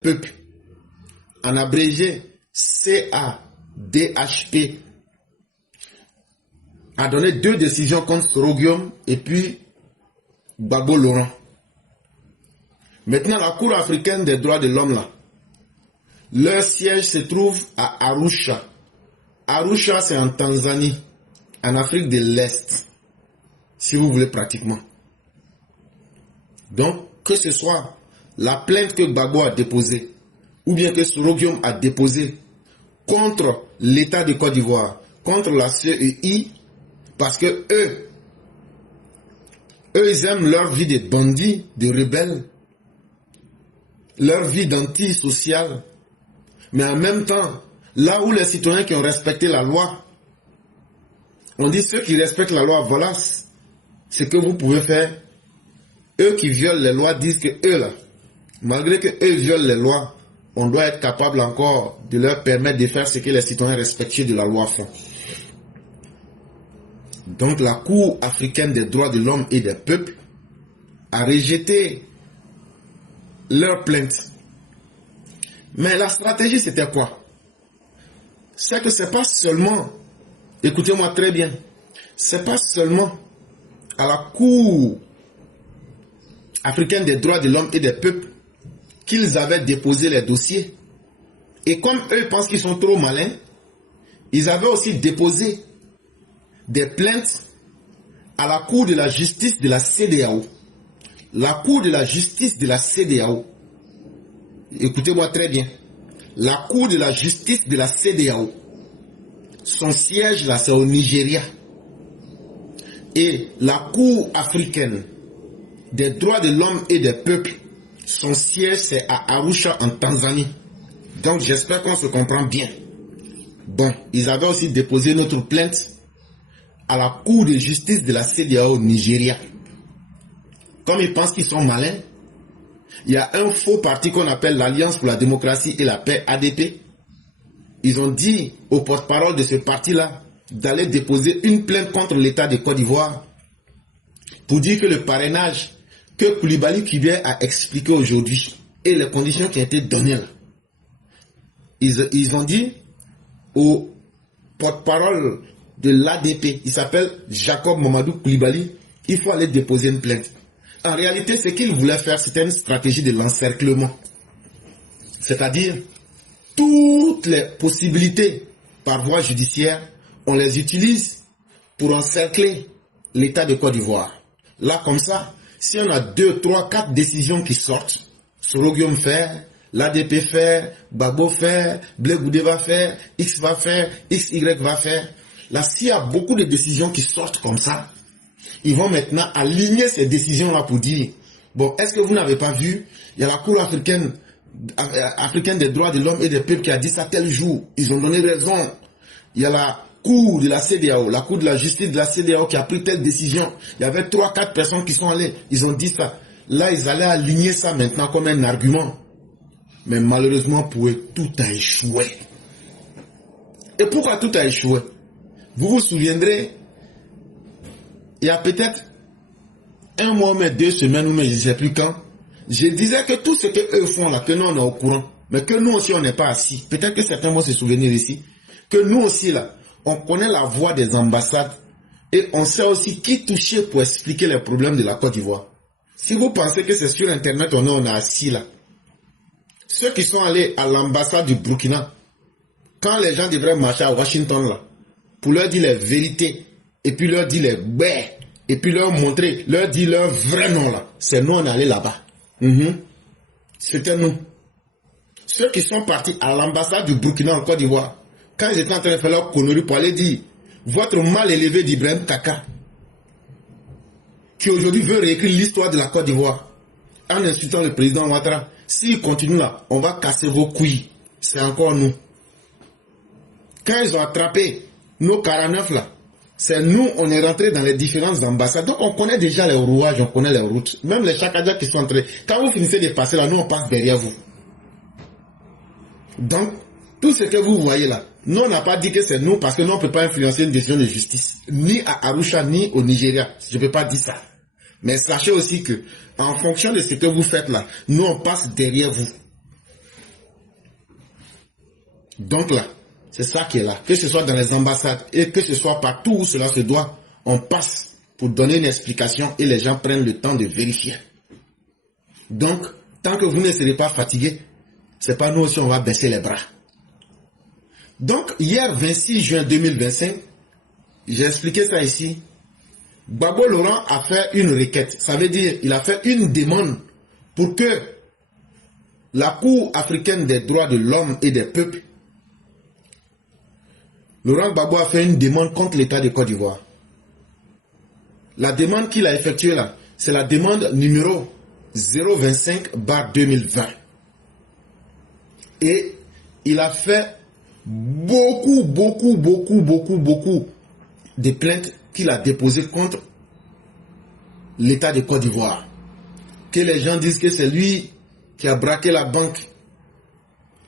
peuple, en abrégé CADHP, a donné 2 décisions contre Soroguium et puis Gbagbo Laurent. Maintenant, la Cour africaine des droits de l'homme, là, leur siège se trouve à Arusha. Arusha, c'est en Tanzanie, en Afrique de l'Est, si vous voulez pratiquement. Donc, que ce soit la plainte que Gbagbo a déposée, ou bien que Soroguium a déposée contre l'État de Côte d'Ivoire, contre la CEI, parce que eux, ils aiment leur vie de bandits, de rebelles, leur vie d'antisocial. Mais en même temps, là où les citoyens qui ont respecté la loi, on dit ceux qui respectent la loi, voilà ce que vous pouvez faire. Eux qui violent les lois disent que eux là, malgré que eux violent les lois, on doit être capable encore de leur permettre de faire ce que les citoyens respectueux de la loi font. Donc la Cour africaine des droits de l'homme et des peuples a rejeté leur plainte. Mais la stratégie c'était quoi? C'est que c'est pas seulement, écoutez-moi très bien, c'est pas seulement à la Cour africaine des droits de l'homme et des peuples qu'ils avaient déposé les dossiers. Et comme eux pensent qu'ils sont trop malins, ils avaient aussi déposé des plaintes à la Cour de la justice de la CEDEAO. La Cour de la justice de la CEDEAO. Écoutez-moi très bien. La Cour de la justice de la CEDEAO. Son siège là, c'est au Nigeria. Et la Cour africaine des droits de l'homme et des peuples, son siège c'est à Arusha en Tanzanie. Donc j'espère qu'on se comprend bien. Bon, ils avaient aussi déposé notre plainte à la Cour de justice de la CEDEAO au Nigeria. Comme ils pensent qu'ils sont malins, il y a un faux parti qu'on appelle l'Alliance pour la démocratie et la paix, ADP. Ils ont dit au porte-parole de ce parti-là d'aller déposer une plainte contre l'État de Côte d'Ivoire pour dire que le parrainage que Koulibaly Kibé a expliqué aujourd'hui et les conditions qui ont été données là, ils ont dit au porte-parole de l'ADP, il s'appelle Jacob Mamadou Koulibaly, il faut aller déposer une plainte. En réalité, ce qu'il voulait faire, c'était une stratégie de l'encerclement. C'est-à-dire, toutes les possibilités par voie judiciaire, on les utilise pour encercler l'État de Côte d'Ivoire. Là, comme ça, si on a 2, 3, 4 décisions qui sortent, Soroguium faire, l'ADP faire, Gbagbo faire, Blé Goudé va faire, X va faire, XY va faire. Là, s'il y a beaucoup de décisions qui sortent comme ça, ils vont maintenant aligner ces décisions-là pour dire, bon, est-ce que vous n'avez pas vu, il y a la Cour africaine des droits de l'homme et des peuples qui a dit ça tel jour, ils ont donné raison. Il y a la Cour de la CEDEAO, la Cour de la justice de la CEDEAO qui a pris telle décision. Il y avait 3, 4 personnes qui sont allées, ils ont dit ça. Là, ils allaient aligner ça maintenant comme un argument. Mais malheureusement pour eux, tout a échoué. Et pourquoi tout a échoué? Vous vous souviendrez, il y a peut-être 1 mois, mais 2 semaines, mais je ne sais plus quand, je disais que tout ce qu'eux font là, que nous on est au courant, mais que nous aussi on n'est pas assis. Peut-être que certains vont se souvenir ici, que nous aussi là, on connaît la voix des ambassades et on sait aussi qui toucher pour expliquer les problèmes de la Côte d'Ivoire. Si vous pensez que c'est sur Internet on est assis là, ceux qui sont allés à l'ambassade du Burkina, quand les gens devraient marcher à Washington là, pour leur dire les vérités, et puis leur dire les bêtes, et puis leur montrer, leur dire leur vrai nom là, c'est nous on est allés là-bas. C'était nous. Ceux qui sont partis à l'ambassade du Burkina en Côte d'Ivoire, quand ils étaient en train de faire leur connerie pour aller dire, votre mal élevé d'Ibrahim Kaka, qui aujourd'hui veut réécrire l'histoire de la Côte d'Ivoire, en insultant le président Ouattara, s'il continue là, on va casser vos couilles. C'est encore nous. Quand ils ont attrapé nos 49 là, c'est nous, on est rentré dans les différentes ambassades. Donc on connaît déjà les rouages, on connaît les routes. Même les chakadas qui sont entrés. Quand vous finissez de passer là, nous on passe derrière vous. Donc, tout ce que vous voyez là, nous on n'a pas dit que c'est nous parce que nous on ne peut pas influencer une décision de justice. Ni à Arusha, ni au Nigeria. Je ne peux pas dire ça. Mais sachez aussi que, en fonction de ce que vous faites là, nous on passe derrière vous. Donc là, c'est ça qui est là. Que ce soit dans les ambassades et que ce soit partout où cela se doit, on passe pour donner une explication et les gens prennent le temps de vérifier. Donc, tant que vous ne serez pas fatigué, c'est pas nous aussi on va baisser les bras. Donc, hier 26 juin 2025, j'ai expliqué ça ici. Gbagbo Laurent a fait une requête. Ça veut dire il a fait une demande pour que la Cour africaine des droits de l'homme et des peuples, Laurent Gbagbo a fait une demande contre l'État de Côte d'Ivoire. La demande qu'il a effectuée là, c'est la demande numéro 025/2020. Et il a fait beaucoup de plaintes qu'il a déposées contre l'État de Côte d'Ivoire. Que les gens disent que c'est lui qui a braqué la banque.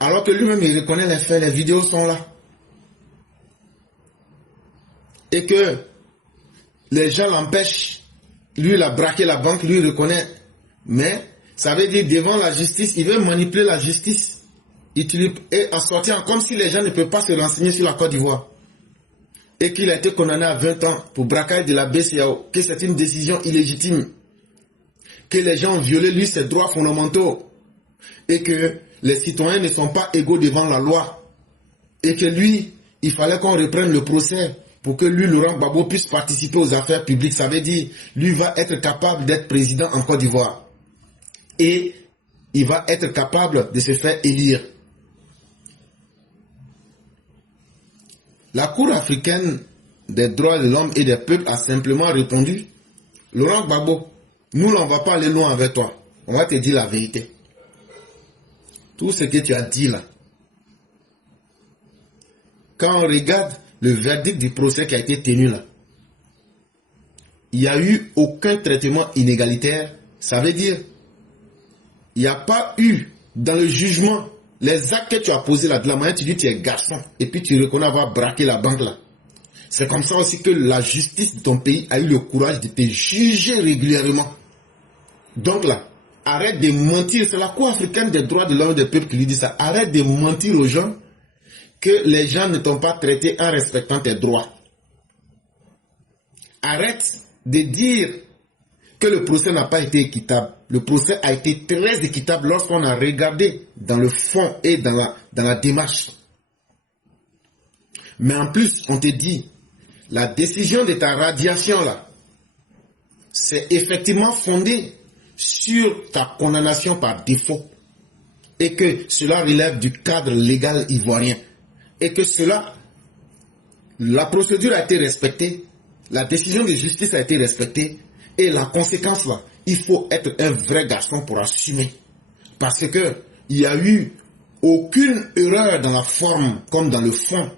Alors que lui-même il reconnaît les faits, les vidéos sont là. Et que les gens l'empêchent. Lui il a braqué la banque, lui il reconnaît. Mais ça veut dire devant la justice, il veut manipuler la justice. Et en sortir comme si les gens ne peuvent pas se renseigner sur la Côte d'Ivoire. Et qu'il a été condamné à 20 ans pour braquage de la BCAO, que c'est une décision illégitime, que les gens ont violé lui ses droits fondamentaux, et que les citoyens ne sont pas égaux devant la loi, et que lui, il fallait qu'on reprenne le procès pour que lui, Laurent Gbagbo, puisse participer aux affaires publiques. Ça veut dire, lui va être capable d'être président en Côte d'Ivoire. Et il va être capable de se faire élire. La Cour africaine des droits de l'homme et des peuples a simplement répondu, Laurent Gbagbo, nous on ne va pas aller loin avec toi. On va te dire la vérité. Tout ce que tu as dit là. Quand on regarde le verdict du procès qui a été tenu là, il n'y a eu aucun traitement inégalitaire. Ça veut dire, il n'y a pas eu dans le jugement les actes que tu as posés là, de la manière tu dis tu es garçon et puis tu reconnais avoir braqué la banque là. C'est comme ça aussi que la justice de ton pays a eu le courage de te juger régulièrement. Donc là, arrête de mentir. C'est la Cour africaine des droits de l'homme et des peuples qui lui dit ça. Arrête de mentir aux gens que les gens ne t'ont pas traité en respectant tes droits. Arrête de dire que le procès n'a pas été équitable. Le procès a été très équitable lorsqu'on a regardé dans le fond et dans la démarche. Mais en plus, on te dit, la décision de ta radiation là, c'est effectivement fondé sur ta condamnation par défaut. Et que cela relève du cadre légal ivoirien. Et que cela, la procédure a été respectée, la décision de justice a été respectée. Et la conséquence là, il faut être un vrai garçon pour assumer. Parce que il n'y a eu aucune erreur dans la forme comme dans le fond.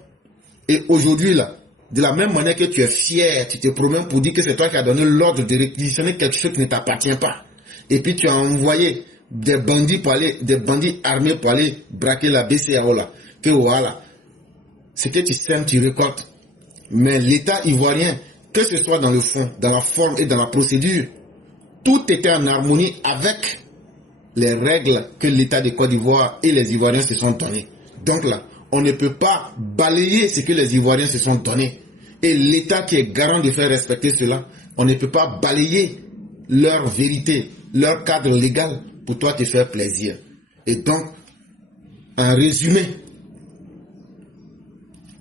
Et aujourd'hui là, de la même manière que tu es fier, tu te promènes pour dire que c'est toi qui as donné l'ordre de réquisitionner quelque chose qui ne t'appartient pas. Et puis tu as envoyé des bandits armés pour aller braquer la BCAO là. Que voilà, ce que tu sèmes, tu récoltes. Mais l'État ivoirien, que ce soit dans le fond, dans la forme et dans la procédure, tout était en harmonie avec les règles que l'État de Côte d'Ivoire et les Ivoiriens se sont donnés. Donc là, on ne peut pas balayer ce que les Ivoiriens se sont donnés. Et l'État qui est garant de faire respecter cela, on ne peut pas balayer leur vérité, leur cadre légal pour toi te faire plaisir. Et donc, en résumé,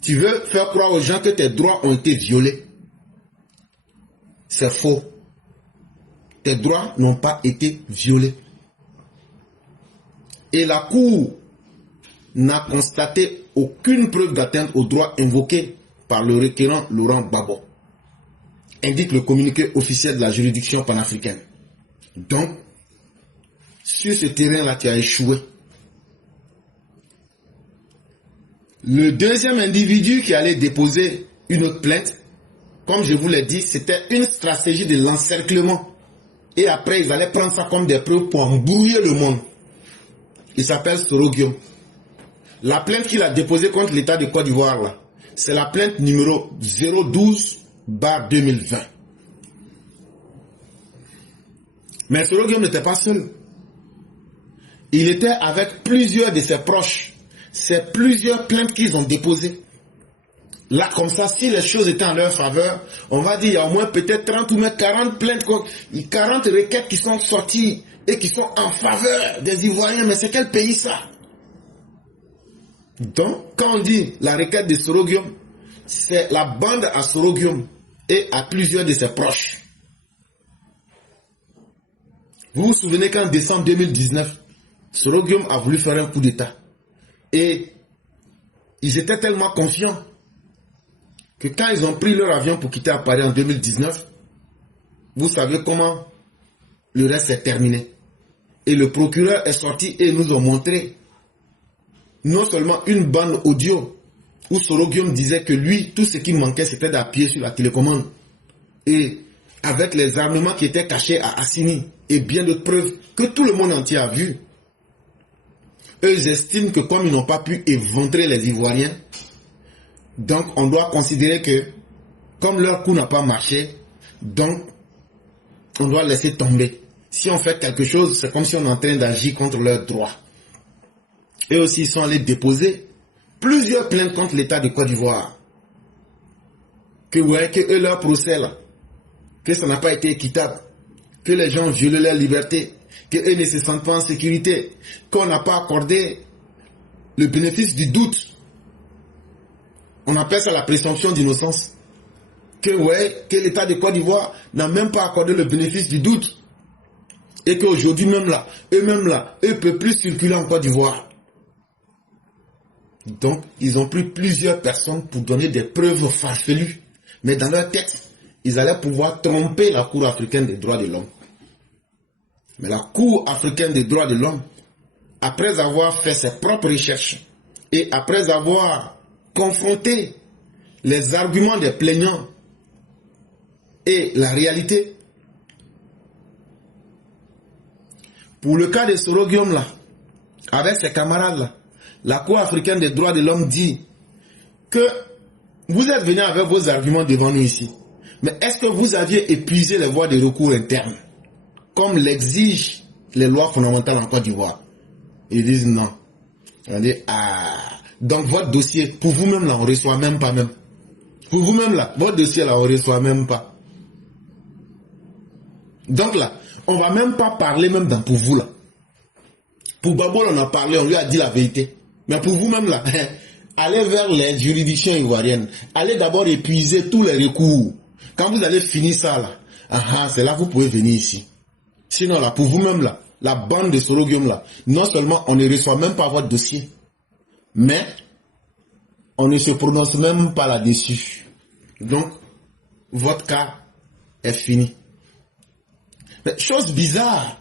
tu veux faire croire aux gens que tes droits ont été violés. C'est faux. Tes droits n'ont pas été violés. Et la Cour n'a constaté aucune preuve d'atteinte aux droits invoqués par le requérant Laurent Gbagbo, indique le communiqué officiel de la juridiction panafricaine. Donc, sur ce terrain-là, tu as échoué. Le deuxième individu qui allait déposer une autre plainte, comme je vous l'ai dit, c'était une stratégie de l'encerclement. Et après, ils allaient prendre ça comme des preuves pour embrouiller le monde. Il s'appelle Soro Guillaume. La plainte qu'il a déposée contre l'État de Côte d'Ivoire, là, c'est la plainte numéro 012/2020. Mais Soro Guillaume n'était pas seul. Il était avec plusieurs de ses proches. c'est plusieurs plaintes qu'ils ont déposées. Là, comme ça, si les choses étaient en leur faveur, on va dire il y a au moins peut-être 30 ou même 40 plaintes, 40 requêtes qui sont sorties et qui sont en faveur des Ivoiriens. Mais c'est quel pays ça? Donc, quand on dit la requête de Soro Guillaume, c'est la bande à Soro Guillaume et à plusieurs de ses proches. Vous vous souvenez qu'en décembre 2019, Soro Guillaume a voulu faire un coup d'État. Et ils étaient tellement confiants que quand ils ont pris leur avion pour quitter Paris en 2019, vous savez comment le reste s'est terminé. Et le procureur est sorti et nous a montré non seulement une bande audio où Soro Guillaume disait que lui, tout ce qui manquait, c'était d'appuyer sur la télécommande. Et avec les armements qui étaient cachés à Assini et bien d'autres preuves que tout le monde entier a vu, eux ils estiment que comme ils n'ont pas pu éventrer les Ivoiriens, donc on doit considérer que comme leur coup n'a pas marché, donc on doit laisser tomber. Si on fait quelque chose, c'est comme si on est en train d'agir contre leurs droits. Et aussi, ils sont allés déposer plusieurs plaintes contre l'État de Côte d'Ivoire. Que eux, leur procès là, que ça n'a pas été équitable, que les gens violent leur liberté, qu'eux ne se sentent pas en sécurité, qu'on n'a pas accordé le bénéfice du doute. On appelle ça la présomption d'innocence. Que l'État de Côte d'Ivoire n'a même pas accordé le bénéfice du doute. Et qu'aujourd'hui même là, eux ne peuvent plus circuler en Côte d'Ivoire. Donc, ils ont pris plusieurs personnes pour donner des preuves farfelues. Mais dans leur texte, ils allaient pouvoir tromper la Cour africaine des droits de l'homme. Mais la Cour africaine des droits de l'homme, après avoir fait ses propres recherches et après avoir confronté les arguments des plaignants et la réalité, pour le cas de Soro Guillaume là, avec ses camarades là, la Cour africaine des droits de l'homme dit que vous êtes venus avec vos arguments devant nous ici. Mais est-ce que vous aviez épuisé les voies de recours internes, comme l'exigent les lois fondamentales en Côte d'Ivoire? Ils disent non. On dit, donc votre dossier, pour vous-même là, on ne reçoit même pas même. Pour vous-même là, votre dossier là, on ne reçoit même pas. Donc là, on ne va même pas parler même dans pour vous là. Pour Gbagbo, on a parlé, on lui a dit la vérité. Mais pour vous-même là, allez vers les juridictions ivoiriennes. Allez d'abord épuiser tous les recours. Quand vous allez finir ça là, c'est là que vous pouvez venir ici. Sinon là, pour vous-même là, la bande de Soro Guillaume là, non seulement on ne reçoit même pas votre dossier, mais on ne se prononce même pas là-dessus. Donc, votre cas est fini. Mais chose bizarre,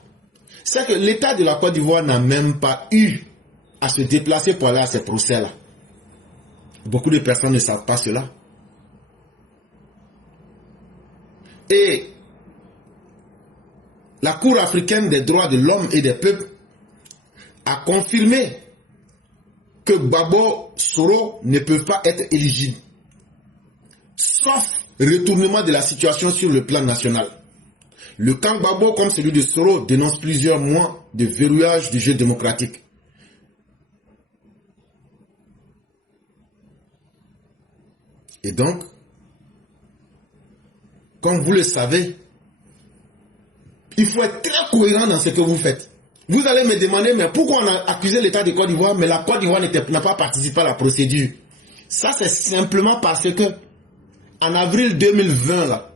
c'est que l'État de la Côte d'Ivoire n'a même pas eu à se déplacer pour aller à ces procès-là. Beaucoup de personnes ne savent pas cela. Et la Cour africaine des droits de l'homme et des peuples a confirmé que Gbagbo, Soro ne peuvent pas être éligibles, sauf retournement de la situation sur le plan national. Le camp Gbagbo, comme celui de Soro, dénonce plusieurs mois de verrouillage du jeu démocratique. Et donc, comme vous le savez, il faut être très cohérent dans ce que vous faites. Vous allez me demander, mais pourquoi on a accusé l'État de Côte d'Ivoire, mais la Côte d'Ivoire n'a pas participé à la procédure? Ça, c'est simplement parce que, en avril 2020, là,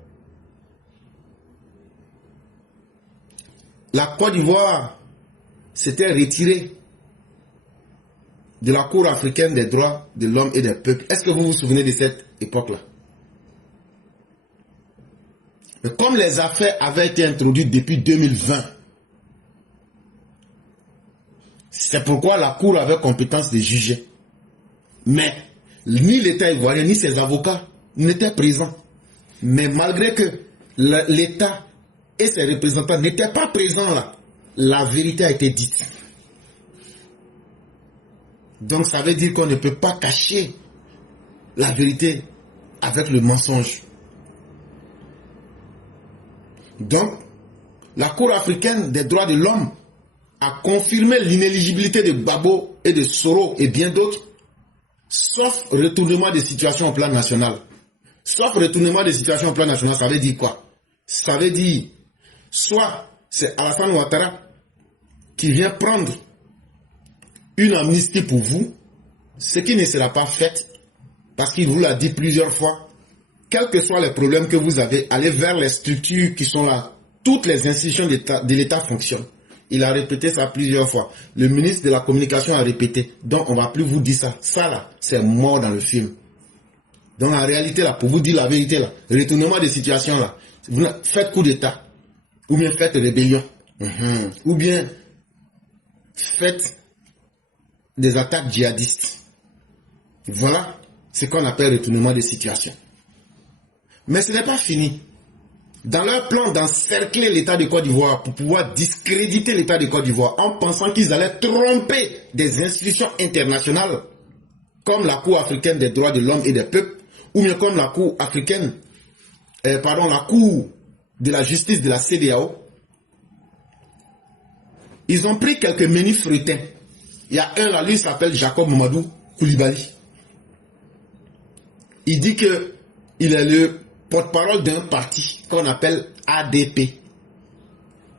la Côte d'Ivoire s'était retirée de la Cour africaine des droits de l'homme et des peuples. Est-ce que vous vous souvenez de cette époque-là? Mais comme les affaires avaient été introduites depuis 2020, c'est pourquoi la Cour avait compétence de juger. Mais ni l'État ivoirien ni ses avocats n'étaient présents. Mais malgré que l'État et ses représentants n'étaient pas présents là, la vérité a été dite. Donc ça veut dire qu'on ne peut pas cacher la vérité avec le mensonge. Donc, la Cour africaine des droits de l'homme a confirmé l'inéligibilité de Gbagbo et de Soro et bien d'autres, sauf retournement des situations au plan national. Sauf retournement des situations au plan national, ça veut dire quoi? Ça veut dire, soit c'est Alassane Ouattara qui vient prendre une amnistie pour vous, ce qui ne sera pas fait, parce qu'il vous l'a dit plusieurs fois, quels que soient les problèmes que vous avez, allez vers les structures qui sont là. Toutes les institutions de l'État fonctionnent. Il a répété ça plusieurs fois. Le ministre de la Communication a répété. Donc, on ne va plus vous dire ça. Ça, là, c'est mort dans le film. Donc, en réalité, là, pour vous dire la vérité, là, retournement des situations, là, vous faites coup d'État. Ou bien faites rébellion. Ou bien faites des attaques djihadistes. Voilà ce qu'on appelle retournement des situations. Mais ce n'est pas fini. Dans leur plan d'encercler l'État de Côte d'Ivoire pour pouvoir discréditer l'État de Côte d'Ivoire en pensant qu'ils allaient tromper des institutions internationales comme la Cour africaine des droits de l'homme et des peuples ou bien comme la Cour africaine, la Cour de la justice de la CEDEAO, ils ont pris quelques menus freutins. Il y a un là, lui s'appelle Jacob Mamadou Koulibaly. Il dit que il est le porte-parole d'un parti qu'on appelle ADP.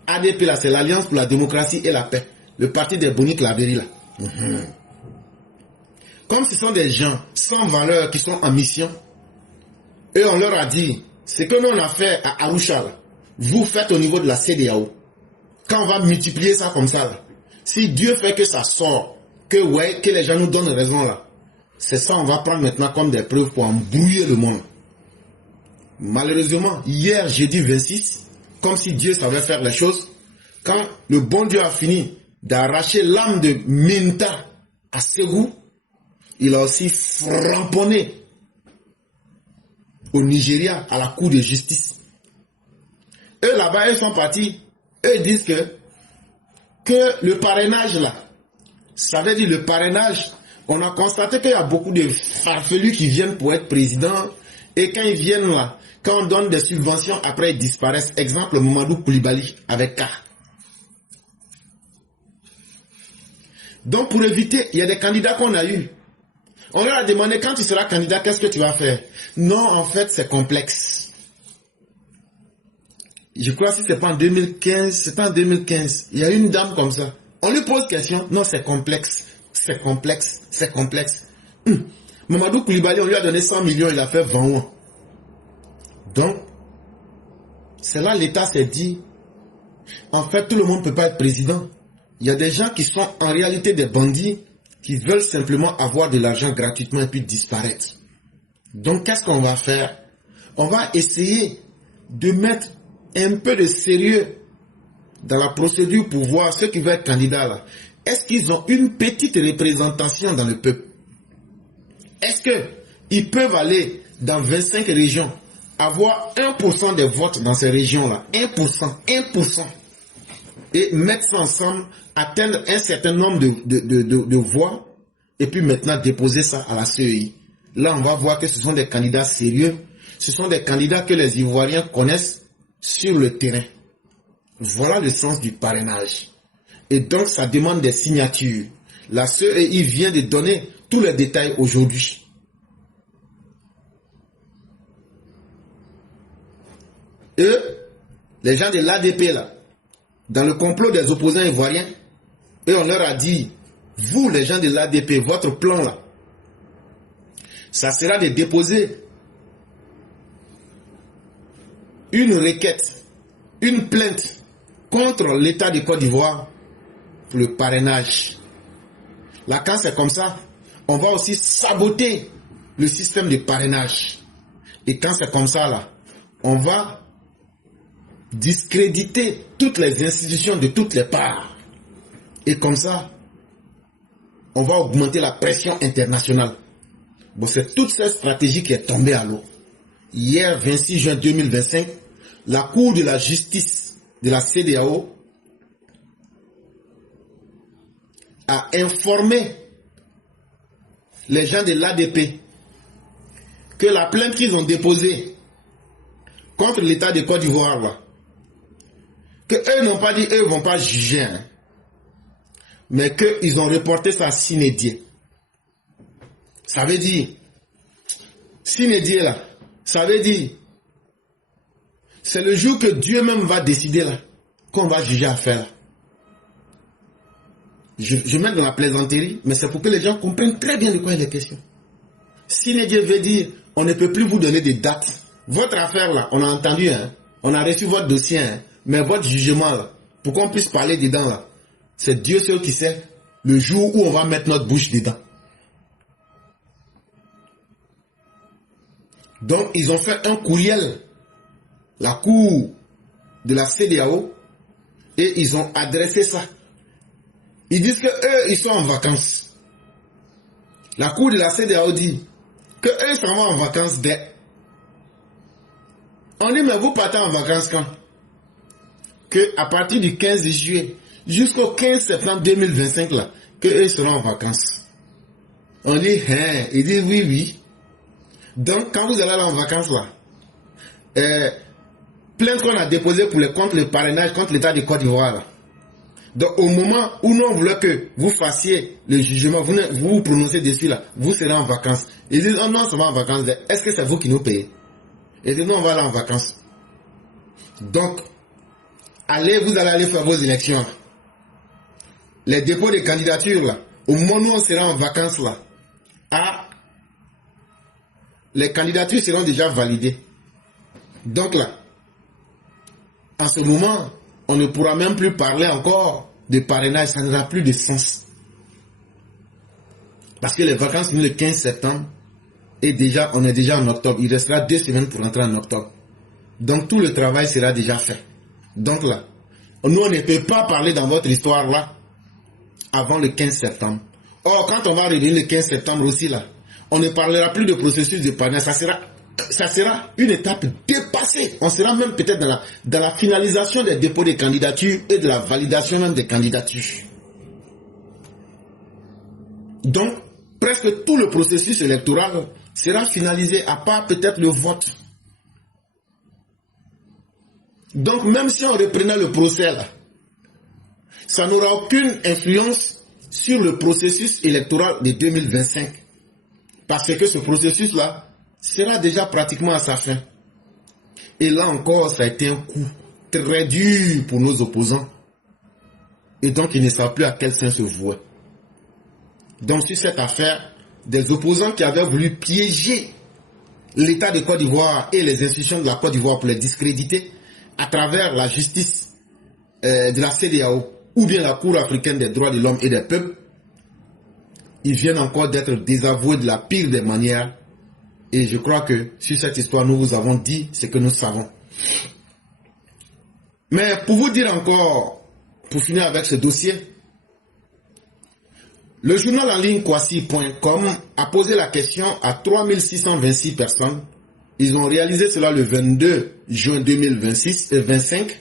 ADP là, c'est l'Alliance pour la démocratie et la paix. Le parti des Boni Claveri là. Comme ce sont des gens sans valeur qui sont en mission, et on leur a dit, ce que nous on a fait à Arusha, là, vous faites au niveau de la CEDEAO. Quand on va multiplier ça comme ça, là, si Dieu fait que ça sort, que les gens nous donnent raison là, c'est ça on va prendre maintenant comme des preuves pour embrouiller le monde. Malheureusement, hier, jeudi 26, comme si Dieu savait faire les choses, quand le bon Dieu a fini d'arracher l'âme de Minta à Ségou, il a aussi framponné au Nigeria à la Cour de justice. Eux là-bas, ils sont partis, eux disent que le parrainage là, ça veut dire le parrainage, on a constaté qu'il y a beaucoup de farfelus qui viennent pour être président, et quand ils viennent là, quand on donne des subventions, après ils disparaissent. Exemple, Mamadou Koulibaly avec K. Donc pour éviter, il y a des candidats qu'on a eus. On leur a demandé, quand tu seras candidat, qu'est-ce que tu vas faire? Non, en fait, c'est complexe. Je crois que si c'est pas en 2015, c'est pas en 2015. Il y a une dame comme ça. On lui pose question, non, c'est complexe. C'est complexe, c'est complexe. Mamadou Koulibaly, on lui a donné 100 millions, il a fait 20 ans. Donc, c'est là l'État s'est dit, en fait, tout le monde ne peut pas être président. Il y a des gens qui sont en réalité des bandits, qui veulent simplement avoir de l'argent gratuitement et puis disparaître. Donc, qu'est-ce qu'on va faire? On va essayer de mettre un peu de sérieux dans la procédure pour voir ceux qui veulent être candidats là. Est-ce qu'ils ont une petite représentation dans le peuple? Est-ce qu'ils peuvent aller dans 25 régions, avoir 1% des votes dans ces régions-là, 1%, et mettre ça ensemble, atteindre un certain nombre de voix, et puis maintenant déposer ça à la CEI. Là, on va voir que ce sont des candidats sérieux, ce sont des candidats que les Ivoiriens connaissent sur le terrain. Voilà le sens du parrainage. Et donc, ça demande des signatures. La CEI vient de donner tous les détails aujourd'hui. Eux, les gens de l'ADP là, dans le complot des opposants ivoiriens, et on leur a dit, vous les gens de l'ADP, votre plan là, ça sera de déposer une requête, une plainte contre l'État de Côte d'Ivoire pour le parrainage. Là, quand c'est comme ça, on va aussi saboter le système de parrainage. Et quand c'est comme ça là, on va discréditer toutes les institutions de toutes les parts. Et comme ça, on va augmenter la pression internationale. Bon, c'est toute cette stratégie qui est tombée à l'eau. Hier, 26 juin 2025, la Cour de la justice de la CEDEAO a informé les gens de l'ADP que la plainte qu'ils ont déposée contre l'État de Côte d'Ivoire, que eux n'ont pas dit, eux ne vont pas juger. Hein. mais qu'ils ont reporté ça sine die. Ça veut dire, sine die là, ça veut dire, c'est le jour que Dieu même va décider là, qu'on va juger affaire là. Je mets dans la plaisanterie, mais c'est pour que les gens comprennent très bien de quoi il est question. Sine die veut dire, on ne peut plus vous donner des dates. Votre affaire là, on a entendu, hein, on a reçu votre dossier, hein, mais votre jugement là, pour qu'on puisse parler dedans là, c'est Dieu seul qui sait le jour où on va mettre notre bouche dedans. Donc, ils ont fait un courriel, la cour de la CEDEAO, et ils ont adressé ça. Ils disent que eux, ils sont en vacances. La cour de la CEDEAO dit que eux s'en vont en vacances dès. On dit, mais vous partez en vacances quand? Que à partir du 15 juillet jusqu'au 15 septembre 2025, là, que eux seront en vacances. On dit, hein, ils disent oui, oui. Donc, quand vous allez aller en vacances, là, plainte qu'on a déposée contre le parrainage, contre l'État de Côte d'Ivoire, là. Donc, au moment où nous on voulait que vous fassiez le jugement, vous vous prononcez dessus, là, vous serez en vacances. Ils disent, oh non, ça va en vacances. Est-ce que c'est vous qui nous payez? Ils disent, non, on va aller en vacances. Donc, vous allez aller faire vos élections, là. Les dépôts de candidatures, là, au moment où on sera en vacances, là, les candidatures seront déjà validées. Donc là, en ce moment, on ne pourra même plus parler encore de parrainage, ça n'aura plus de sens. Parce que les vacances finissent le 15 septembre et déjà, on est déjà en octobre. Il restera 2 semaines pour entrer en octobre. Donc tout le travail sera déjà fait. Donc là, nous on ne peut pas parler dans votre histoire là avant le 15 septembre. Or, quand on va revenir le 15 septembre aussi là, on ne parlera plus de processus de parrainage. Ça sera une étape dépassée. On sera même peut-être dans la finalisation des dépôts de candidatures et de la validation même des candidatures. Donc, presque tout le processus électoral sera finalisé, à part peut-être le vote. Donc, même si on reprenait le procès là, ça n'aura aucune influence sur le processus électoral de 2025. Parce que ce processus-là sera déjà pratiquement à sa fin. Et là encore, ça a été un coup très dur pour nos opposants. Et donc, ils ne savent plus à quel sein se vouer. Donc, sur cette affaire, des opposants qui avaient voulu piéger l'État de Côte d'Ivoire et les institutions de la Côte d'Ivoire pour les discréditer à travers la justice de la CEDEAO ou bien la Cour africaine des droits de l'homme et des peuples, ils viennent encore d'être désavoués de la pire des manières. Et je crois que sur cette histoire, nous vous avons dit ce que nous savons. Mais pour vous dire encore, pour finir avec ce dossier, le journal en ligne Kwasi.com a posé la question à 3626 personnes. Ils ont réalisé cela le 22 juin 2025.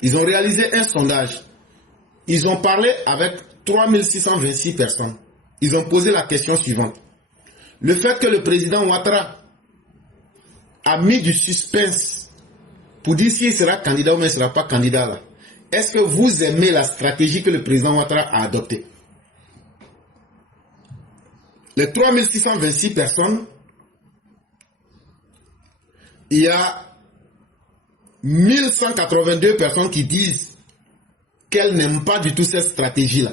Ils ont réalisé un sondage. Ils ont parlé avec 3626 personnes. Ils ont posé la question suivante. Le fait que le président Ouattara a mis du suspense pour dire s'il sera candidat ou il ne sera pas candidat là. Est-ce que vous aimez la stratégie que le président Ouattara a adoptée? Les 3626 personnes, il y a 1182 personnes qui disent qu'elles n'aiment pas du tout cette stratégie-là.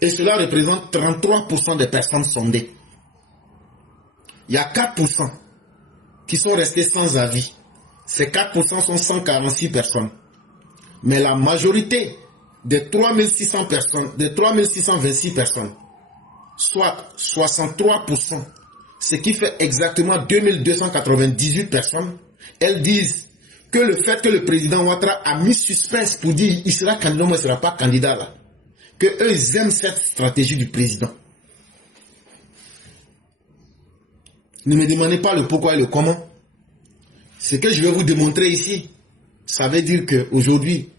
Et cela représente 33% des personnes sondées. Il y a 4% qui sont restés sans avis. Ces 4% sont 146 personnes. Mais la majorité des 3600 personnes, des 3626 personnes, soit 63%, ce qui fait exactement 2298 personnes, elles disent que le fait que le président Ouattara a mis suspense pour dire il sera candidat ou il ne sera pas candidat là, que eux ils aiment cette stratégie du président. Ne me demandez pas le pourquoi et le comment. Ce que je vais vous démontrer ici, ça veut dire qu'aujourd'hui,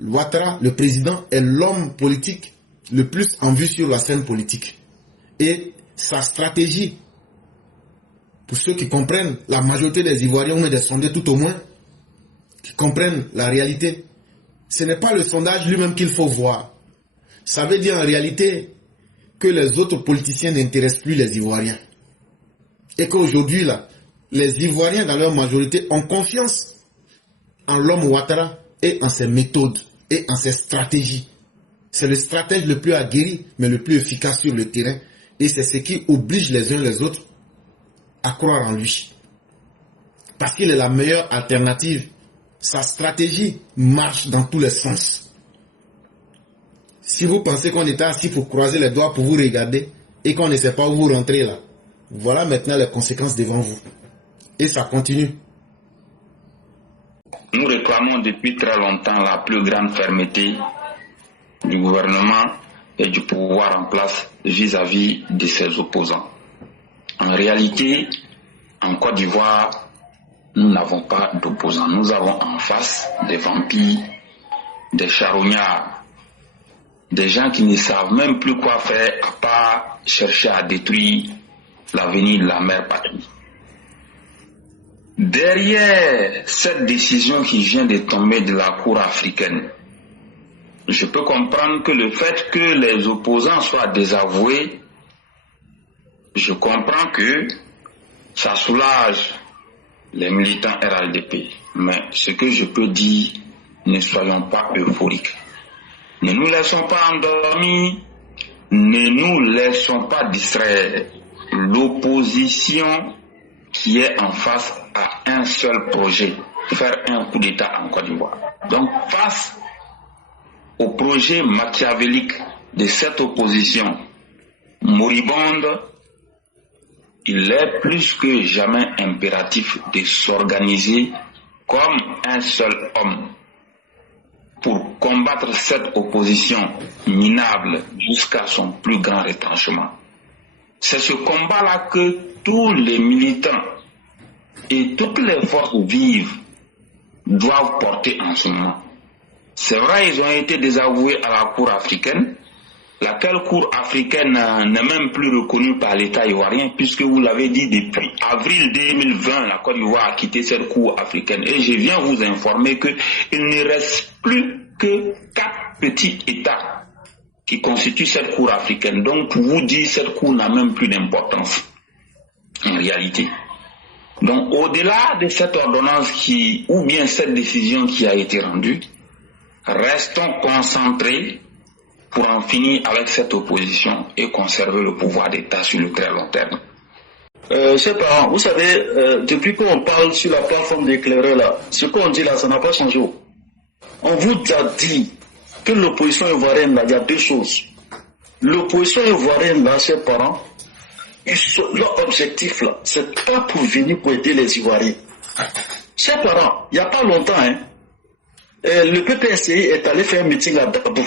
Ouattara, le président, est l'homme politique le plus en vue sur la scène politique. Et sa stratégie, pour ceux qui comprennent, la majorité des Ivoiriens, ou des sondés tout au moins, qui comprennent la réalité, ce n'est pas le sondage lui-même qu'il faut voir. Ça veut dire en réalité que les autres politiciens n'intéressent plus les Ivoiriens. Et qu'aujourd'hui, là, les Ivoiriens, dans leur majorité, ont confiance en l'homme Ouattara et en ses méthodes et en ses stratégies. C'est le stratège le plus aguerri, mais le plus efficace sur le terrain. Et c'est ce qui oblige les uns les autres à croire en lui. Parce qu'il est la meilleure alternative. Sa stratégie marche dans tous les sens. Si vous pensez qu'on était assis pour croiser les doigts pour vous regarder et qu'on ne sait pas où vous rentrez là, voilà maintenant les conséquences devant vous. Et ça continue. Nous réclamons depuis très longtemps la plus grande fermeté du gouvernement et du pouvoir en place vis-à-vis de ses opposants. En réalité, en Côte d'Ivoire, nous n'avons pas d'opposants. Nous avons en face des vampires, des charognards, des gens qui ne savent même plus quoi faire à part chercher à détruire l'avenir de la mère patrie. Derrière cette décision qui vient de tomber de la Cour africaine, je peux comprendre que le fait que les opposants soient désavoués, je comprends que ça soulage les militants RHDP. Mais ce que je peux dire, ne soyons pas euphoriques. Ne nous laissons pas endormir, ne nous laissons pas distraire. L'opposition qui est en face à un seul projet, faire un coup d'État en Côte d'Ivoire. Donc face au projet machiavélique de cette opposition moribonde, il est plus que jamais impératif de s'organiser comme un seul homme pour combattre cette opposition minable jusqu'à son plus grand retranchement. C'est ce combat-là que tous les militants et toutes les forces vives doivent porter en ce moment. C'est vrai, ils ont été désavoués à la Cour africaine, laquelle Cour africaine n'est même plus reconnue par l'État ivoirien, puisque vous l'avez dit, depuis avril 2020, la Côte d'Ivoire a quitté cette Cour africaine. Et je viens vous informer qu'il ne reste plus que 4 petits États qui constituent cette Cour africaine. Donc, pour vous dire, cette Cour n'a même plus d'importance, en réalité. Donc, au-delà de cette ordonnance ou bien cette décision qui a été rendue, restons concentrés pour en finir avec cette opposition et conserver le pouvoir d'État sur le très long terme. Chers parents, vous savez, depuis qu'on parle sur la plateforme d'éclaireur là, ce qu'on dit là, ça n'a pas changé. On vous a dit que l'opposition ivoirienne là, il y a 2 choses. L'opposition ivoirienne là, chers parents, leur objectif là, c'est pas pour venir pour aider les Ivoiriens. Chers parents, il n'y a pas longtemps, le PPSI est allé faire un meeting à Dabou.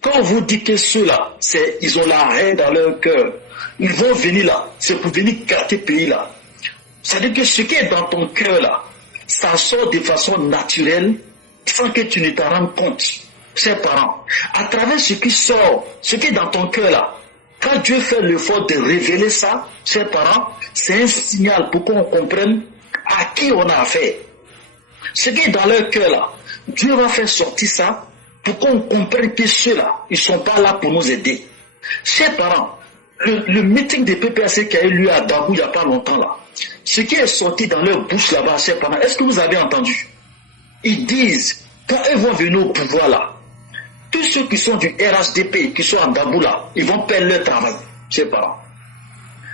Quand vous dites que ceux-là, ils ont la haine dans leur cœur, ils vont venir là, c'est pour venir gâter le pays là. C'est-à-dire que ce qui est dans ton cœur là, ça sort de façon naturelle, sans que tu ne t'en rendes compte. Chers parents, à travers ce qui sort, ce qui est dans ton cœur là, quand Dieu fait l'effort de révéler ça, chers parents, c'est un signal pour qu'on comprenne à qui on a affaire. Ce qui est dans leur cœur là, Dieu va faire sortir ça pour qu'on comprenne que ceux-là, ils ne sont pas là pour nous aider. Chers parents, le meeting des PPAC qui a eu lieu à Dabou il n'y a pas longtemps là, ce qui est sorti dans leur bouche là-bas, chers parents, est-ce que vous avez entendu? Ils disent, quand ils vont venir au pouvoir là, tous ceux qui sont du RHDP, qui sont à Dabou là, ils vont perdre leur travail, chers parents.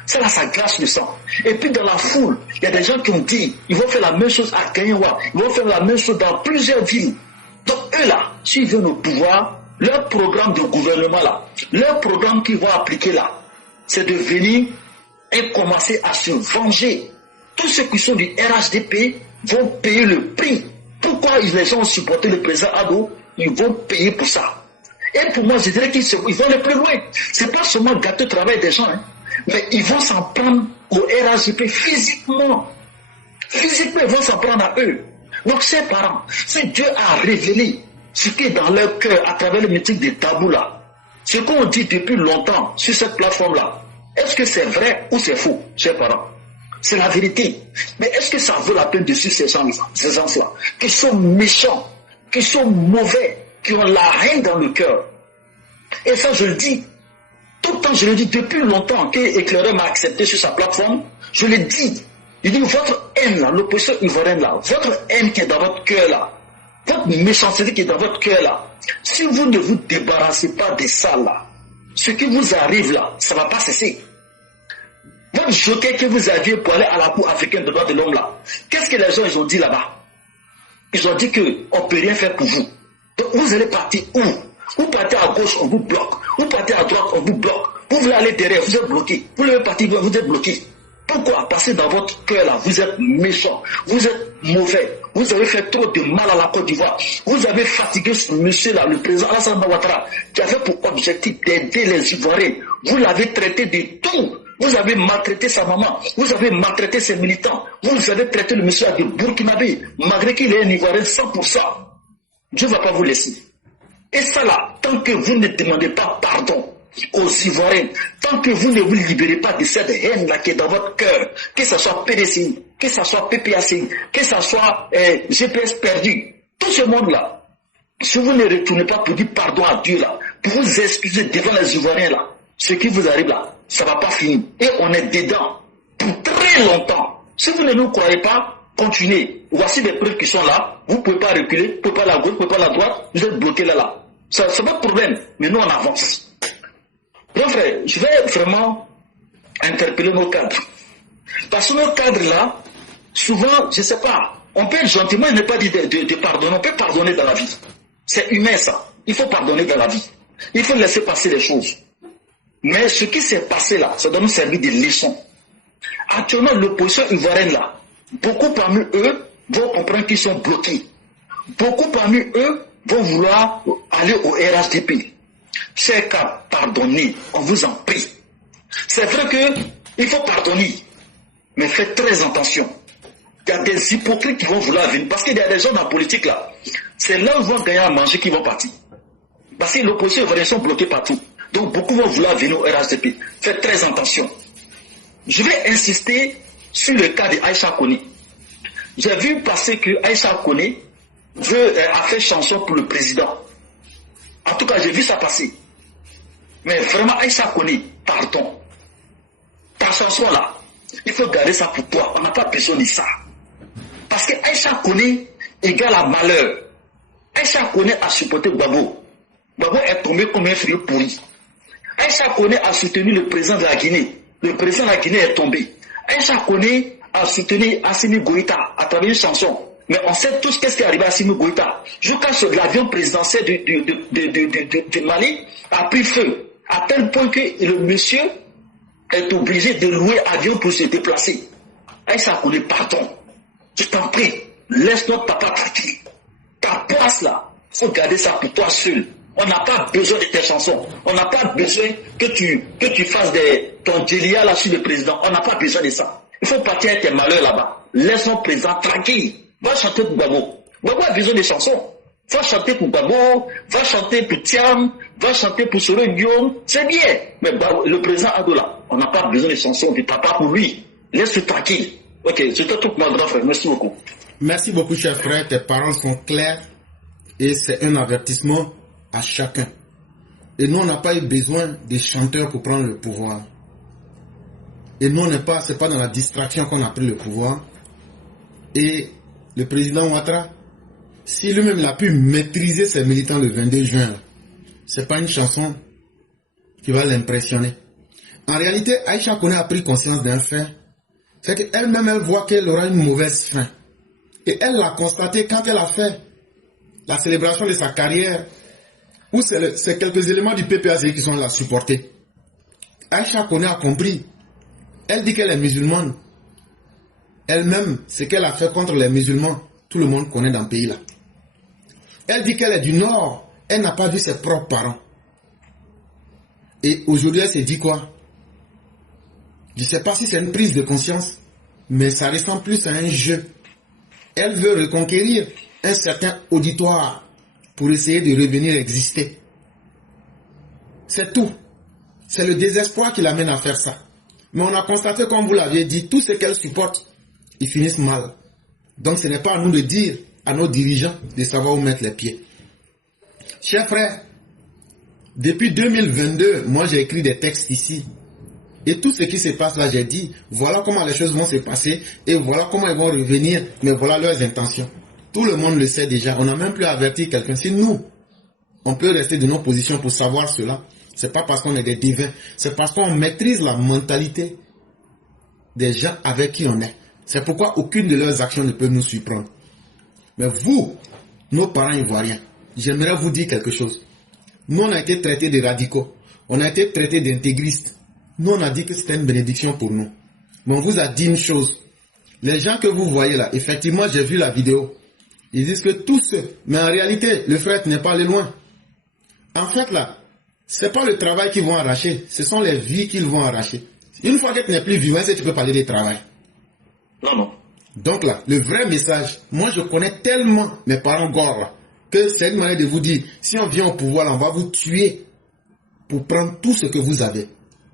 Ça là, ça glace le sang. Et puis dans la foule, il y a des gens qui ont dit, ils vont faire la même chose à Kanyawa, ils vont faire la même chose dans plusieurs villes. Donc eux là, s'ils viennent au pouvoir, leur programme de gouvernement là, leur programme qu'ils vont appliquer là, c'est de venir et commencer à se venger. Tous ceux qui sont du RHDP vont payer le prix. Pourquoi les gens ont supporté le président Ado? Ils vont payer pour ça. Et pour moi, je dirais qu'ils vont aller plus loin. C'est pas seulement gâter le travail des gens, mais ils vont s'en prendre au RHDP physiquement. Physiquement, ils vont s'en prendre à eux. Donc, ces parents, si Dieu a révélé ce qui est dans leur cœur à travers le meeting des tabous là, ce qu'on dit depuis longtemps sur cette plateforme-là, est-ce que c'est vrai ou c'est faux, chers parents? C'est la vérité. Mais est-ce que ça vaut la peine de suivre ces gens-là, qui sont méchants, qui sont mauvais, qui ont la haine dans le cœur. Et ça, je le dis. Tout le temps, je le dis depuis longtemps qu'Éclaireur m'a accepté sur sa plateforme. Je le dis. Il dit, votre haine là, l'opposition ivoirienne là, votre haine qui est dans votre cœur là, votre méchanceté qui est dans votre cœur là, si vous ne vous débarrassez pas de ça là, ce qui vous arrive là, ça ne va pas cesser. Votre joker que vous aviez pour aller à la Cour africaine des droits de l'homme là, qu'est-ce que les gens ils ont dit là-bas? Ils ont dit qu'on ne peut rien faire pour vous. Donc vous allez partir où? Vous partez à gauche, on vous bloque. Vous partez à droite, on vous bloque. Vous voulez aller derrière, vous êtes bloqué. Vous voulez partir, vous êtes bloqué. Pourquoi? Parce que dans votre cœur là, vous êtes méchant, vous êtes mauvais, vous avez fait trop de mal à la Côte d'Ivoire. Vous avez fatigué ce monsieur là, le président Alassane Ouattara, qui avait pour objectif d'aider les Ivoiriens. Vous l'avez traité de tout. Vous avez maltraité sa maman, vous avez maltraité ses militants, vous avez traité le monsieur de Burkinabé, malgré qu'il est un Ivoirien 100%. Dieu ne va pas vous laisser. Et ça là, tant que vous ne demandez pas pardon aux Ivoiriens, tant que vous ne vous libérez pas de cette haine là qui est dans votre cœur, que ce soit PDCI, que ce soit PPACI, que ce soit GPS perdu, tout ce monde là, si vous ne retournez pas pour dire pardon à Dieu là, pour vous excuser devant les Ivoiriens là, ce qui vous arrive là, ça ne va pas finir. Et on est dedans pour très longtemps. Si vous ne nous croyez pas, continuez. Voici des preuves qui sont là. Vous ne pouvez pas reculer, vous ne pouvez pas à la gauche, vous ne pouvez pas à la droite. Vous êtes bloqués là. C'est votre problème. Mais nous, on avance. Donc, frère, je vais vraiment interpeller nos cadres. Parce que nos cadres là, souvent, je ne sais pas, on peut gentiment, il n'est pas dit de pardonner. On peut pardonner dans la vie. C'est humain ça. Il faut pardonner dans la vie. Il faut laisser passer les choses. Mais ce qui s'est passé là, ça doit nous servir de leçon. Actuellement, l'opposition ivoirienne là, beaucoup parmi eux vont comprendre qu'ils sont bloqués. Beaucoup parmi eux vont vouloir aller au RHDP. Chers cas, pardonnez, on vous en prie. C'est vrai qu'il faut pardonner, mais faites très attention. Il y a des hypocrites qui vont vouloir venir, parce qu'il y a des gens dans la politique là, c'est là où ils vont gagner à manger qu'ils vont partir. Parce que l'opposition ivoirienne sont bloqués partout. Donc beaucoup vont vouloir venir au RHDP. Faites très attention. Je vais insister sur le cas d'Aïcha Koné. J'ai vu passer que Aïcha Koné a fait chanson pour le président. En tout cas, j'ai vu ça passer. Mais vraiment, Aïcha Koné, pardon. Ta chanson là, il faut garder ça pour toi. On n'a pas besoin de ça. Parce que Aïcha Koné égale à malheur. Aïcha Koné a supporté Gbagbo. Gbagbo est tombé comme un fruit pourri. Aïcha Koné a soutenu le président de la Guinée. Le président de la Guinée est tombé. Aïcha Koné a soutenu Assimi Goïta à travers une chanson. Mais on sait tous qu'est-ce qui est arrivé à Assimi Goïta. Jusqu'à ce que l'avion présidentiel du Mali a pris feu. À tel point que le monsieur est obligé de louer avion pour se déplacer. Aïcha Koné, pardon. Je t'en prie, laisse notre papa tranquille. Ta place là, il faut garder ça pour toi seul. On n'a pas besoin de tes chansons. On n'a pas besoin que tu fasses ton délire là sur le président. On n'a pas besoin de ça. Il faut partir avec tes malheurs là-bas. Laisse notre président tranquille. Va chanter pour Gbagbo. Gbagbo a besoin de chansons. Va chanter pour Gbagbo, va chanter pour Thiam, va chanter pour Soro Guillaume. C'est bien. Mais le président Adoula, on n'a pas besoin de chansons de papa pour lui. Laisse-le tranquille. Ok, c'était tout mon grand frère. Merci beaucoup. Merci beaucoup, cher frère. Tes paroles sont claires et c'est un avertissement à chacun. Et nous, on n'a pas eu besoin des chanteurs pour prendre le pouvoir. Et nous, c'est pas dans la distraction qu'on a pris le pouvoir. Et le président Ouattara, si lui-même il a pu maîtriser ses militants le 22 juin, c'est pas une chanson qui va l'impressionner. En réalité, Aïcha Koné a pris conscience d'un fait, c'est qu'elle-même, elle voit qu'elle aura une mauvaise fin. Et elle l'a constaté quand elle a fait la célébration de sa carrière, où c'est quelques éléments du PPACI qui sont là supportés. Aïcha Koné a compris. Elle dit qu'elle est musulmane. Elle-même, ce qu'elle a fait contre les musulmans, tout le monde connaît dans le pays là. Elle dit qu'elle est du Nord. Elle n'a pas vu ses propres parents. Et aujourd'hui, elle s'est dit quoi? Je ne sais pas si c'est une prise de conscience, mais ça ressemble plus à un jeu. Elle veut reconquérir un certain auditoire pour essayer de revenir exister. C'est tout. C'est le désespoir qui l'amène à faire ça. Mais on a constaté, comme vous l'aviez dit, tout ce qu'elle supporte, ils finissent mal. Donc ce n'est pas à nous de dire à nos dirigeants de savoir où mettre les pieds. Chers frères, depuis 2022, moi j'ai écrit des textes ici. Et tout ce qui se passe là, j'ai dit, voilà comment les choses vont se passer et voilà comment ils vont revenir, mais voilà leurs intentions. Tout le monde le sait déjà, on n'a même plus averti quelqu'un. Si nous, on peut rester de nos positions pour savoir cela, c'est pas parce qu'on est des divins, c'est parce qu'on maîtrise la mentalité des gens avec qui on est. C'est pourquoi aucune de leurs actions ne peut nous surprendre. Mais vous, nos parents ivoiriens, j'aimerais vous dire quelque chose. Nous, on a été traités de radicaux, on a été traités d'intégristes. Nous, on a dit que c'était une bénédiction pour nous. Mais on vous a dit une chose. Les gens que vous voyez là, effectivement, j'ai vu la vidéo. Ils disent que tous ceux, mais en réalité, le frère n'est pas allé loin. En fait, là, ce n'est pas le travail qu'ils vont arracher, ce sont les vies qu'ils vont arracher. Une fois que tu n'es plus vivant, est-ce que tu peux parler de travail? Non, non. Donc là, le vrai message, moi je connais tellement mes parents gore là, que c'est une manière de vous dire, si on vient au pouvoir là, on va vous tuer pour prendre tout ce que vous avez.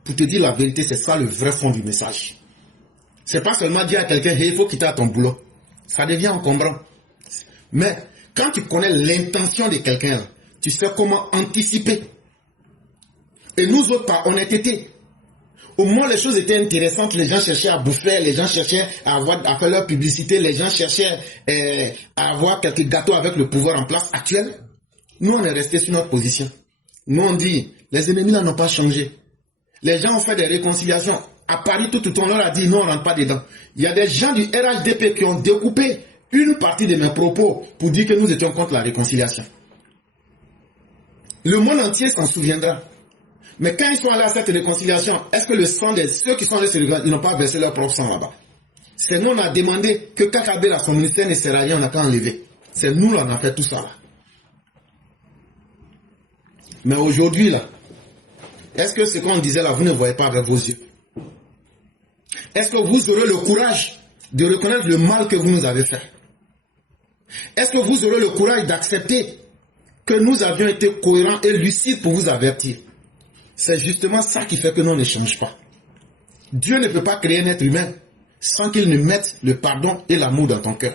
Pour te dire la vérité, c'est ça le vrai fond du message. C'est pas seulement dire à quelqu'un, hey, il faut quitter ton boulot. Ça devient encombrant. Mais quand tu connais l'intention de quelqu'un, tu sais comment anticiper. Et nous autres, par honnêteté, au moins les choses étaient intéressantes, les gens cherchaient à bouffer, les gens cherchaient à faire leur publicité, les gens cherchaient à avoir quelques gâteaux avec le pouvoir en place actuel. Nous, on est resté sur notre position. Nous, on dit, les ennemis là n'ont pas changé. Les gens ont fait des réconciliations. À Paris, tout le temps, on leur a dit, non, on ne rentre pas dedans. Il y a des gens du RHDP qui ont découpé une partie de mes propos pour dire que nous étions contre la réconciliation. Le monde entier s'en souviendra. Mais quand ils sont allés à cette réconciliation, est-ce que le sang de ceux qui sont allés sur le ils n'ont pas versé leur propre sang là-bas? C'est nous, on a demandé que Kakabé, son ministère ne sert à rien, on n'a pas enlevé. C'est nous, là, on a fait tout ça là. Mais aujourd'hui, là, est-ce que ce qu'on disait là, vous ne voyez pas avec vos yeux? Est-ce que vous aurez le courage de reconnaître le mal que vous nous avez fait? Est-ce que vous aurez le courage d'accepter que nous avions été cohérents et lucides pour vous avertir? C'est justement ça qui fait que nous ne change pas. Dieu ne peut pas créer un être humain sans qu'il ne mette le pardon et l'amour dans ton cœur.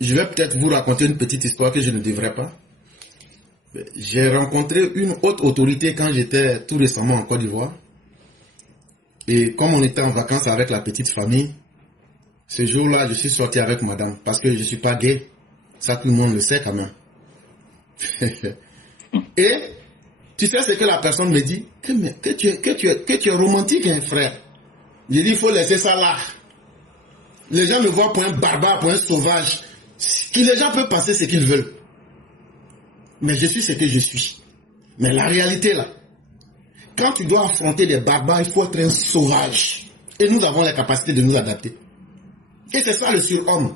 Je vais peut-être vous raconter une petite histoire que je ne devrais pas. J'ai rencontré une haute autorité quand j'étais tout récemment en Côte d'Ivoire. Et comme on était en vacances avec la petite famille, ce jour-là, je suis sorti avec madame parce que je ne suis pas gay. Ça, tout le monde le sait quand même. Et tu sais ce que la personne me dit? Que tu es romantique, hein, frère. J'ai dit, il faut laisser ça là. Les gens me voient pour un barbare, pour un sauvage. Les gens peuvent penser ce qu'ils veulent. Mais je suis ce que je suis. Mais la réalité là, quand tu dois affronter des barbares, il faut être un sauvage. Et nous avons la capacité de nous adapter. Et c'est ça le surhomme.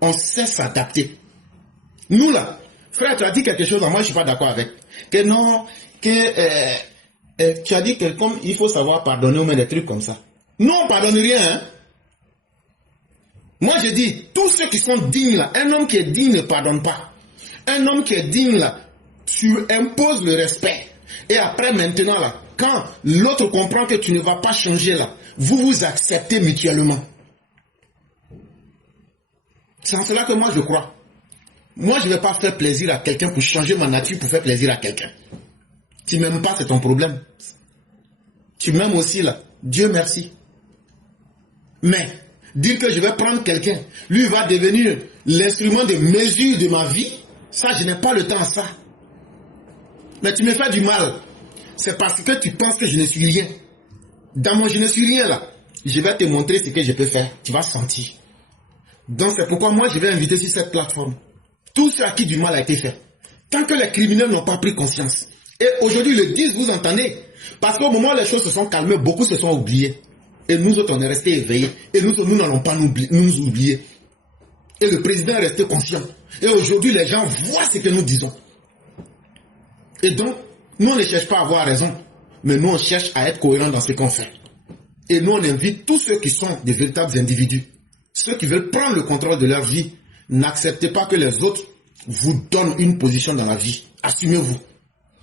On sait s'adapter. Nous là, frère, tu as dit quelque chose, moi je ne suis pas d'accord avec. Que non, que tu as dit que comme il faut savoir pardonner ou même des trucs comme ça. Non, on ne pardonne rien. Hein? Moi je dis, tous ceux qui sont dignes là, un homme qui est digne ne pardonne pas. Un homme qui est digne là, tu imposes le respect. Et après maintenant là, quand l'autre comprend que tu ne vas pas changer là, vous vous acceptez mutuellement. C'est en cela que moi je crois. Moi je ne vais pas faire plaisir à quelqu'un pour changer ma nature pour faire plaisir à quelqu'un. Tu m'aimes pas, c'est ton problème. Tu m'aimes aussi là, Dieu merci. Mais dire que je vais prendre quelqu'un, lui va devenir l'instrument de mesure de ma vie, ça je n'ai pas le temps à ça. Mais tu me fais du mal. C'est parce que tu penses que je ne suis rien. Dans mon je ne suis rien là, je vais te montrer ce que je peux faire. Tu vas sentir. Donc c'est pourquoi moi je vais inviter sur cette plateforme tous ceux à qui du mal a été fait. Tant que les criminels n'ont pas pris conscience. Et aujourd'hui le 10, vous entendez? Parce qu'au moment où les choses se sont calmées, beaucoup se sont oubliés. Et nous autres on est restés éveillés. Et nous n'allons pas nous oublier. Et le président est resté conscient. Et aujourd'hui les gens voient ce que nous disons. Et donc, nous on ne cherche pas à avoir raison. Mais nous on cherche à être cohérents dans ce qu'on fait. Et nous on invite tous ceux qui sont des véritables individus. Ceux qui veulent prendre le contrôle de leur vie. N'acceptez pas que les autres vous donnent une position dans la vie. Assumez-vous.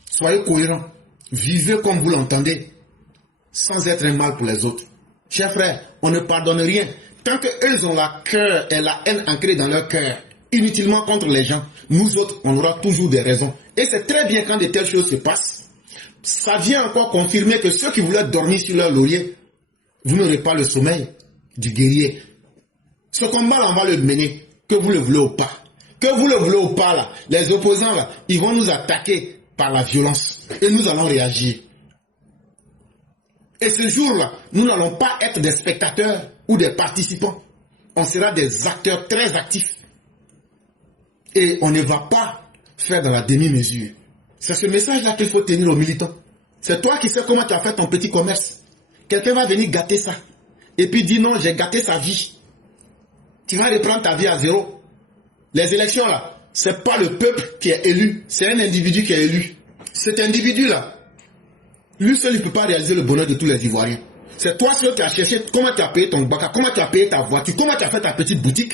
Soyez cohérents. Vivez comme vous l'entendez. Sans être un mal pour les autres. Chers frères, on ne pardonne rien Tant qu'eux ont la cœur et la haine ancrée dans leur cœur, inutilement contre les gens, nous autres, on aura toujours des raisons. Et c'est très bien quand de telles choses se passent. Ça vient encore confirmer que ceux qui voulaient dormir sur leur laurier, vous n'aurez pas le sommeil du guerrier. Ce combat-là, on va le mener, que vous le voulez ou pas. Que vous le voulez ou pas, là, les opposants, là, ils vont nous attaquer par la violence. Et nous allons réagir. Et ce jour-là, nous n'allons pas être des spectateurs ou des participants. On sera des acteurs très actifs. Et on ne va pas faire dans la demi-mesure. C'est ce message-là qu'il faut tenir aux militants. C'est toi qui sais comment tu as fait ton petit commerce. Quelqu'un va venir gâter ça. Et puis dire non, j'ai gâté sa vie. Tu vas reprendre ta vie à zéro. Les élections là, c'est pas le peuple qui est élu, c'est un individu qui est élu. Cet individu-là, lui seul, il ne peut pas réaliser le bonheur de tous les Ivoiriens. C'est toi seul qui as cherché comment tu as payé ton bac, comment tu as payé ta voiture, comment tu as fait ta petite boutique.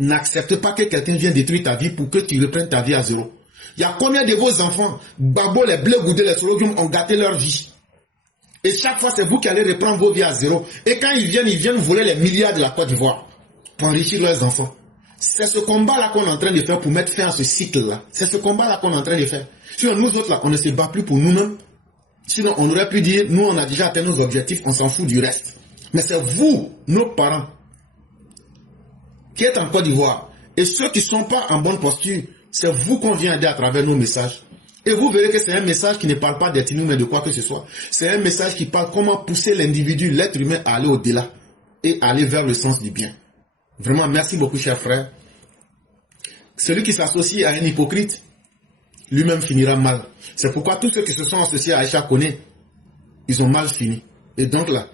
N'accepte pas que quelqu'un vienne détruire ta vie pour que tu reprennes ta vie à zéro. Il y a combien de vos enfants, Babo, les Bleu Goudé, les Sologium, ont gâté leur vie. Et chaque fois, c'est vous qui allez reprendre vos vies à zéro. Et quand ils viennent voler les milliards de la Côte d'Ivoire pour enrichir leurs enfants. C'est ce combat-là qu'on est en train de faire pour mettre fin à ce cycle-là. C'est ce combat-là qu'on est en train de faire. Sinon, nous autres, là, on ne se bat plus pour nous-mêmes. Sinon, on aurait pu dire, nous, on a déjà atteint nos objectifs, on s'en fout du reste. Mais c'est vous, nos parents, qui êtes en Côte d'Ivoire. Et ceux qui ne sont pas en bonne posture, c'est vous qu'on vient aider à travers nos messages. Et vous verrez que c'est un message qui ne parle pas d'ethnie, mais de quoi que ce soit. C'est un message qui parle comment pousser l'individu, l'être humain, à aller au-delà et aller vers le sens du bien. Vraiment, merci beaucoup, chers frères. Celui qui s'associe à un hypocrite, lui-même finira mal. C'est pourquoi tous ceux qui se sont associés à Aïcha Koné, ils ont mal fini. Et donc là,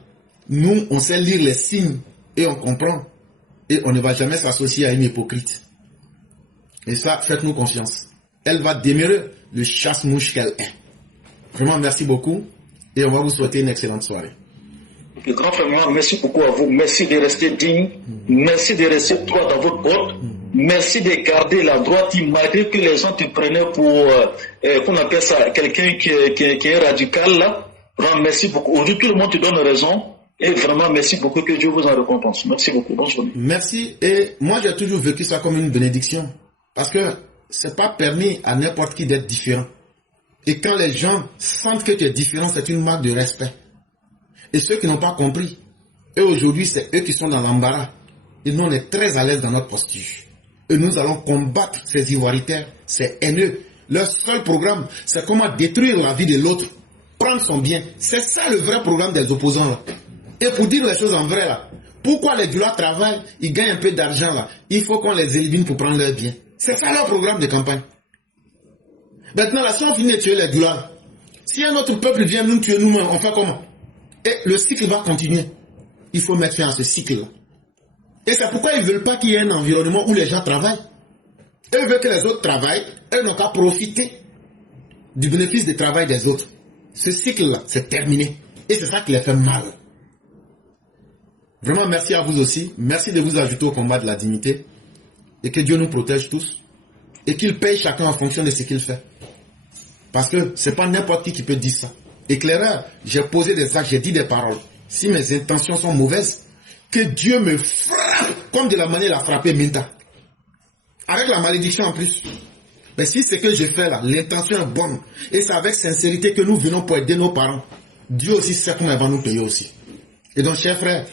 nous, on sait lire les signes et on comprend. Et on ne va jamais s'associer à une hypocrite. Et ça, faites-nous confiance. Elle va demeurer le chasse-mouche qu'elle est. Vraiment, merci beaucoup. Et on va vous souhaiter une excellente soirée. Le grand frère, merci beaucoup à vous. Merci de rester digne. Merci de rester droit dans votre botte. Merci de garder la droiture, malgré que les gens te prenaient pour, qu'on appelle ça, quelqu'un qui est radical là. Vraiment, merci beaucoup. Aujourd'hui, tout le monde te donne raison. Et vraiment, merci beaucoup. Que Dieu vous en récompense. Merci beaucoup. Bonne journée. Merci. Et moi, j'ai toujours vécu ça comme une bénédiction. Parce que c'est pas permis à n'importe qui d'être différent. Et quand les gens sentent que tu es différent, c'est une marque de respect. Et ceux qui n'ont pas compris, eux aujourd'hui, c'est eux qui sont dans l'embarras. Et nous, on est très à l'aise dans notre posture. Et nous allons combattre ces ivoiritaires, ces haineux. Leur seul programme, c'est comment détruire la vie de l'autre, prendre son bien. C'est ça le vrai programme des opposants là. Et pour dire les choses en vrai là, pourquoi les Dula travaillent, ils gagnent un peu d'argent là, il faut qu'on les élimine pour prendre leur bien. C'est ça leur programme de campagne. Maintenant là, si on finit de tuer les Dula, si un autre peuple vient nous tuer nous-mêmes, on fait comment? Et le cycle va continuer. Il faut mettre fin à ce cycle-là. Et c'est pourquoi ils ne veulent pas qu'il y ait un environnement où les gens travaillent. Eux veulent que les autres travaillent, eux n'ont qu'à profiter du bénéfice du travail des autres. Ce cycle-là, c'est terminé. Et c'est ça qui les fait mal. Vraiment, merci à vous aussi. Merci de vous ajouter au combat de la dignité. Et que Dieu nous protège tous. Et qu'il paye chacun en fonction de ce qu'il fait. Parce que ce n'est pas n'importe qui peut dire ça. Éclaireur, j'ai posé des actes, j'ai dit des paroles. Si mes intentions sont mauvaises, que Dieu me frappe comme de la manière il a frappé Minta. Avec la malédiction en plus. Mais si ce que j'ai fait là, l'intention est bonne, et c'est avec sincérité que nous venons pour aider nos parents, Dieu aussi sait comment il va nous payer aussi. Et donc, chers frères,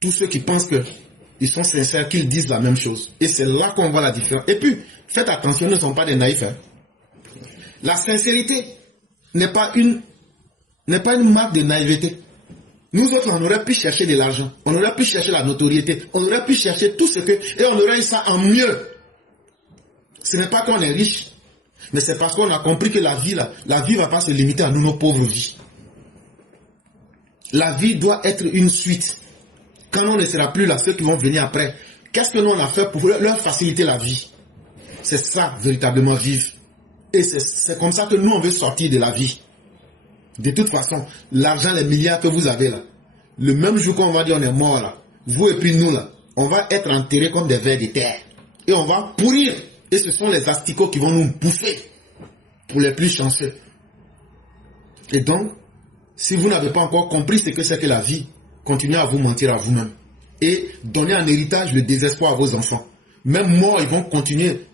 tous ceux qui pensent qu'ils sont sincères, qu'ils disent la même chose. Et c'est là qu'on voit la différence. Et puis, faites attention, ne sont pas des naïfs. Hein. La sincérité n'est pas une marque de naïveté. Nous autres, on aurait pu chercher de l'argent, on aurait pu chercher la notoriété, on aurait pu chercher tout ce que... Et on aurait eu ça en mieux. Ce n'est pas qu'on est riche, mais c'est parce qu'on a compris que la vie ne va pas se limiter à nous, nos pauvres vies. La vie doit être une suite. Quand on ne sera plus là, ceux qui vont venir après, qu'est-ce que nous on a fait pour leur faciliter la vie? C'est ça, véritablement, vivre. Et c'est comme ça que nous, on veut sortir de la vie. De toute façon, l'argent, les milliards que vous avez là, le même jour qu'on va dire on est mort là, vous et puis nous là, on va être enterrés comme des vers de terre. Et on va pourrir. Et ce sont les asticots qui vont nous bouffer pour les plus chanceux. Et donc, si vous n'avez pas encore compris ce que c'est que la vie, continuez à vous mentir à vous-même et donnez en héritage le désespoir à vos enfants. Même morts, ils vont continuer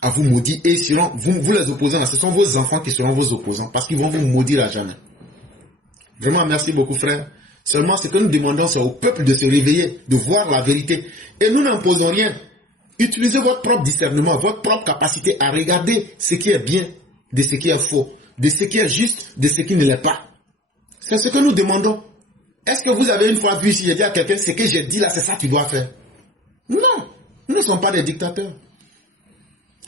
à vous maudire et seront, vous les opposants, ce sont vos enfants qui seront vos opposants parce qu'ils vont vous maudire à jamais. Vraiment, merci beaucoup, frère. Seulement, ce que nous demandons, c'est au peuple de se réveiller, de voir la vérité. Et nous n'imposons rien. Utilisez votre propre discernement, votre propre capacité à regarder ce qui est bien, de ce qui est faux, de ce qui est juste, de ce qui ne l'est pas. C'est ce que nous demandons. Est-ce que vous avez une fois vu, si j'ai dit à quelqu'un, ce que j'ai dit là, c'est ça qu'il doit faire? Non, nous ne sommes pas des dictateurs.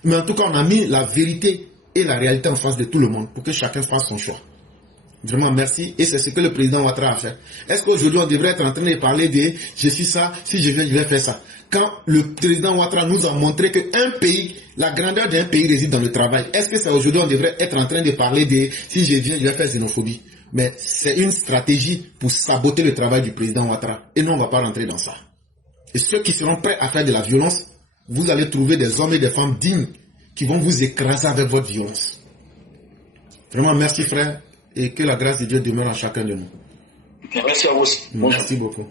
Mais en tout cas, on a mis la vérité et la réalité en face de tout le monde pour que chacun fasse son choix. Vraiment, merci. Et c'est ce que le président Ouattara a fait. Est-ce qu'aujourd'hui, on devrait être en train de parler de « je suis ça, si je viens, je vais faire ça ». Quand le président Ouattara nous a montré qu'un pays, la grandeur d'un pays réside dans le travail, est-ce que c'est aujourd'hui, on devrait être en train de parler de « si je viens, je vais faire xénophobie ». Mais c'est une stratégie pour saboter le travail du président Ouattara. Et nous, on ne va pas rentrer dans ça. Et ceux qui seront prêts à faire de la violence, vous allez trouver des hommes et des femmes dignes qui vont vous écraser avec votre violence. Vraiment, merci frère. Et que la grâce de Dieu demeure à chacun de nous. Merci à vous aussi. Merci beaucoup.